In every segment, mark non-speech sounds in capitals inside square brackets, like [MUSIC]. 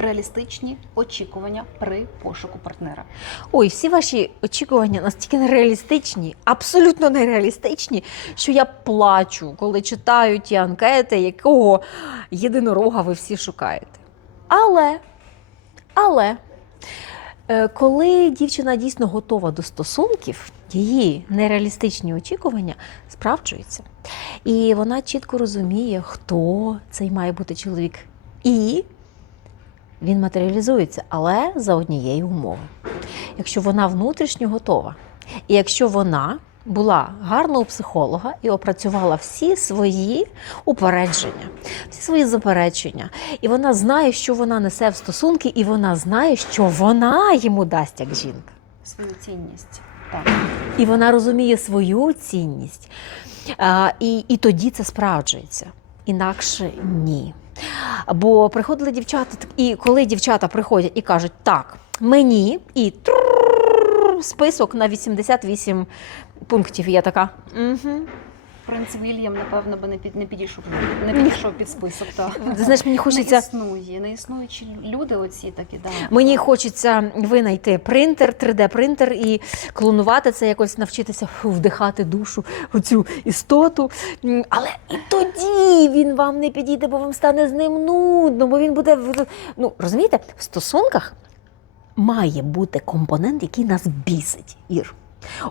реалістичні очікування при пошуку партнера? Ой, всі ваші очікування настільки нереалістичні, абсолютно нереалістичні, що я плачу, коли читаю ті анкети, якого єдинорога ви всі шукаєте. Але, але, е, коли дівчина дійсно готова до стосунків, її нереалістичні очікування справджуються. І вона чітко розуміє, хто цей має бути чоловік. І він матеріалізується, але за однієї умови. Якщо вона внутрішньо готова, і якщо вона була гарна у психолога і опрацювала всі свої упередження, всі свої заперечення, і вона знає, що вона несе в стосунки, і вона знає, що вона йому дасть як жінка. Свою цінність. Так. І вона розуміє свою цінність. А, і, і тоді це справджується. Інакше ні. Бо приходили дівчата, і коли дівчата приходять і кажуть, так, мені і список на 88 пунктів, я така. Угу. Принц Вільям, напевно, би не під не підійшов не підійшов під список. Так. Знаєш, мені Не існує, не існуючі люди оці такі, да. Мені хочеться винайти принтер, 3D-принтер і клонувати це, якось навчитися вдихати душу у цю істоту. Але і тоді він вам не підійде, бо вам стане з ним нудно, бо він буде. Ну, розумієте, в стосунках має бути компонент, який нас бісить, Ір.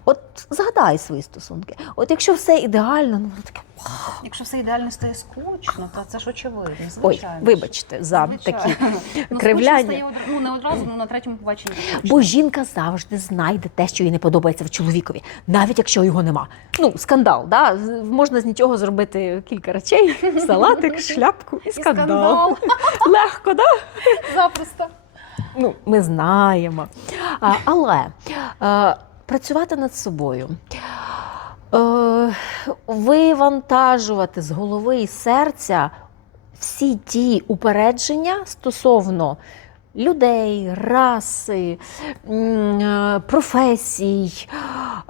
От згадай свої стосунки. От якщо все ідеально, ну таке. Якщо все ідеально стає скучно, то це ж очевидно. Ой, Звичайно. вибачте за Звичайно. такі Ну, кривляння. стає одра- ну, не одразу, ну на третьому побаченні. Бо жінка завжди знайде те, що їй не подобається в чоловікові, навіть якщо його нема. Ну, скандал, да? Можна з нічого зробити кілька речей: салатик, [LAUGHS] шляпку і І скандал. скандал. [LAUGHS] Легко, да? Запросто. Ну, ми знаємо. А, але працювати над собою. Е, вивантажувати з голови і серця всі ті упередження стосовно людей, раси, е, професій,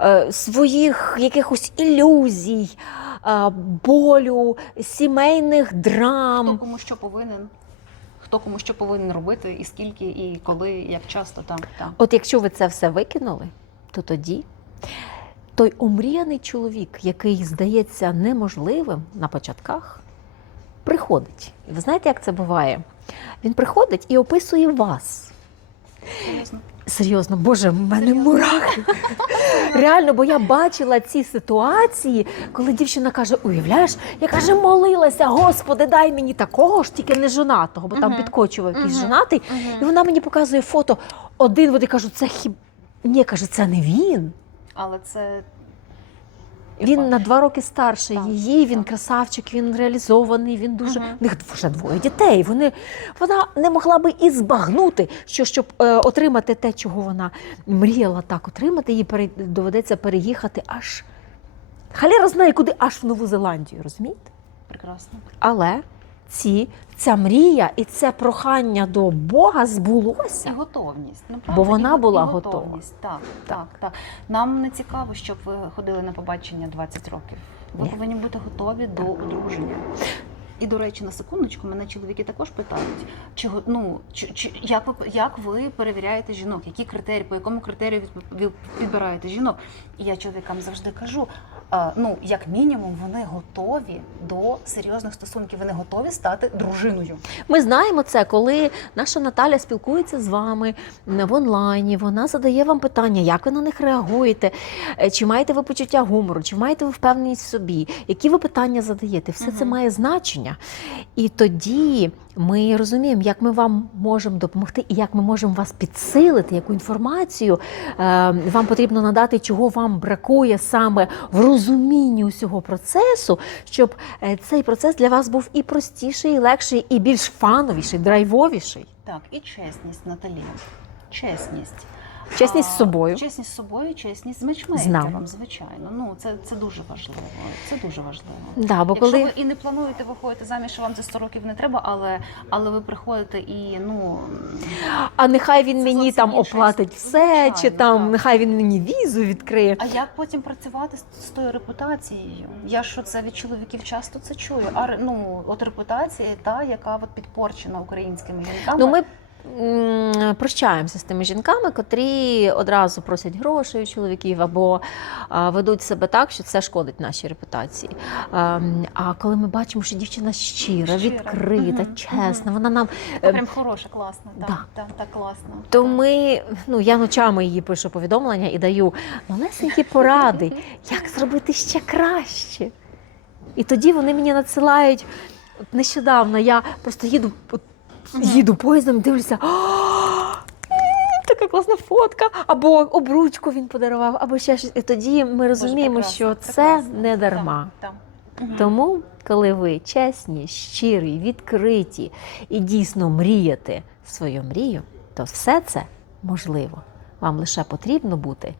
е, своїх якихось ілюзій, болю, сімейних драм. Хто кому що повинен, хто кому що повинен робити, і скільки, і коли, і як часто там. там. От якщо ви це все викинули, то тоді той омріяний чоловік, який здається неможливим на початках, приходить. І ви знаєте, як це буває? Він приходить і описує вас. Серйозно. Серйозно, Боже, в мене Серйозно? мурахи. Реально, бо я бачила ці ситуації, коли дівчина каже: уявляєш, я каже, молилася, Господи, дай мені такого ж, тільки не жонатого, бо там підкочував якийсь жонатий. І вона мені показує фото. Один води кажу, це хіб. Ні, каже, це не він. Але це Він на два роки старший Так, її, він так. красавчик, він реалізований, він дуже. В них вже двоє дітей. Вони, вона не могла би і збагнути, що щоб е, отримати те, чого вона мріяла так отримати, їй пере, доведеться переїхати аж. Халяра знає, куди аж в Нову Зеландію, розумієте? прекрасно. Але ці, ця мрія і це прохання до Бога збулося. І готовність. Ну, Бо вона і, була і готова. готовність. Так, так, так. Нам не цікаво, щоб ви ходили на побачення 20 років. Ви Ні. повинні бути готові до одруження. І, до речі, на секундочку, мене чоловіки також питають, чи, ну, чи, чи, як, ви, як ви перевіряєте жінок, які критерії, по якому критерію ви підбираєте жінок? І я чоловікам завжди кажу: ну, як мінімум, вони готові до серйозних стосунків, вони готові стати дружиною. Ми знаємо це, коли наша Наталя спілкується з вами в онлайні. Вона задає вам питання, як ви на них реагуєте, е, чи маєте ви почуття гумору, чи маєте ви впевненість в собі, які ви питання задаєте. Все це має значення. І тоді ми розуміємо, як ми вам можемо допомогти і як ми можемо вас підсилити, яку інформацію е, вам потрібно надати, чого вам бракує саме в розумінні усього процесу, щоб е, цей процес для вас був і простіший, і легший, і більш фановіший, драйвовіший. Так, і чесність, Наталія. Чесність. Чесність з собою. Чесність з собою, чесність з З матчмейкером, звичайно. Ну, це, це дуже важливо. Це дуже важливо. Да, бо Якщо коли ви і не плануєте виходити заміж, що вам це 100 років не треба, але, але ви приходите і ну а нехай він мені там оплатить все, чи там так. нехай він мені візу відкриє. а як потім працювати з, з тою репутацією? Я що це від чоловіків часто це чую. А ну от репутація та, яка от підпорчена українськими жінками. Ну ми прощаємося з тими жінками, котрі одразу просять грошей у чоловіків або ведуть себе так, що це шкодить нашій репутації. Ем, А коли ми бачимо, що дівчина щира, Щира. відкрита, Мгм, чесна, вона нам Це прям хороша, класна. Да. Так, так, так класно. То Так. ми, ну я ночами їй пишу повідомлення і даю малесенькі поради, [LAUGHS] як зробити ще краще. І тоді вони мені надсилають. Нещодавно я просто їду. Їду поїздом, дивлюся. [GASPS] Така класна фотка, або обручку він подарував, або ще щось. І тоді ми розуміємо, прекрасно, що це це класно. не дарма. Так. Мгм. Тому, коли ви чесні, щирі, відкриті і дійсно мрієте свою мрію, то все це можливо. Вам лише потрібно бути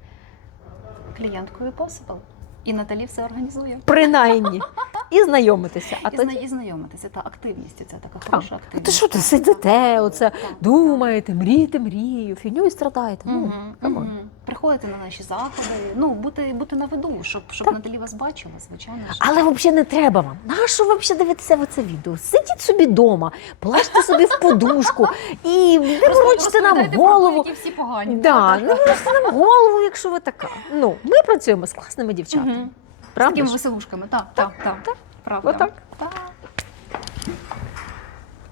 клієнткою Possible. І Наталі все організує. принаймні [LAUGHS] і знайомитися. А і, тоді і знайомитися. Та активністю це така Так. хороша А активність. то що ти сидите, оце Так. думаєте, мрієте мрію, фігню і страдаєте. Ну, мгм. Приходити на наші заходи, ну бути, бути на виду, щоб, щоб Так. Наталі вас бачила, звичайно. Але взагалі не треба вам. Нащо ви взагалі дивитися в це відео? Сидіть собі вдома, плачте собі в подушку і не ворочте нам голову. всі погані. Да, не так, ворочте нам голову, якщо ви така. Ну, ми працюємо з класними дівчатами. Мгм. З Правда? такими веселушками. Так, так, так. Правда. Отак. Так.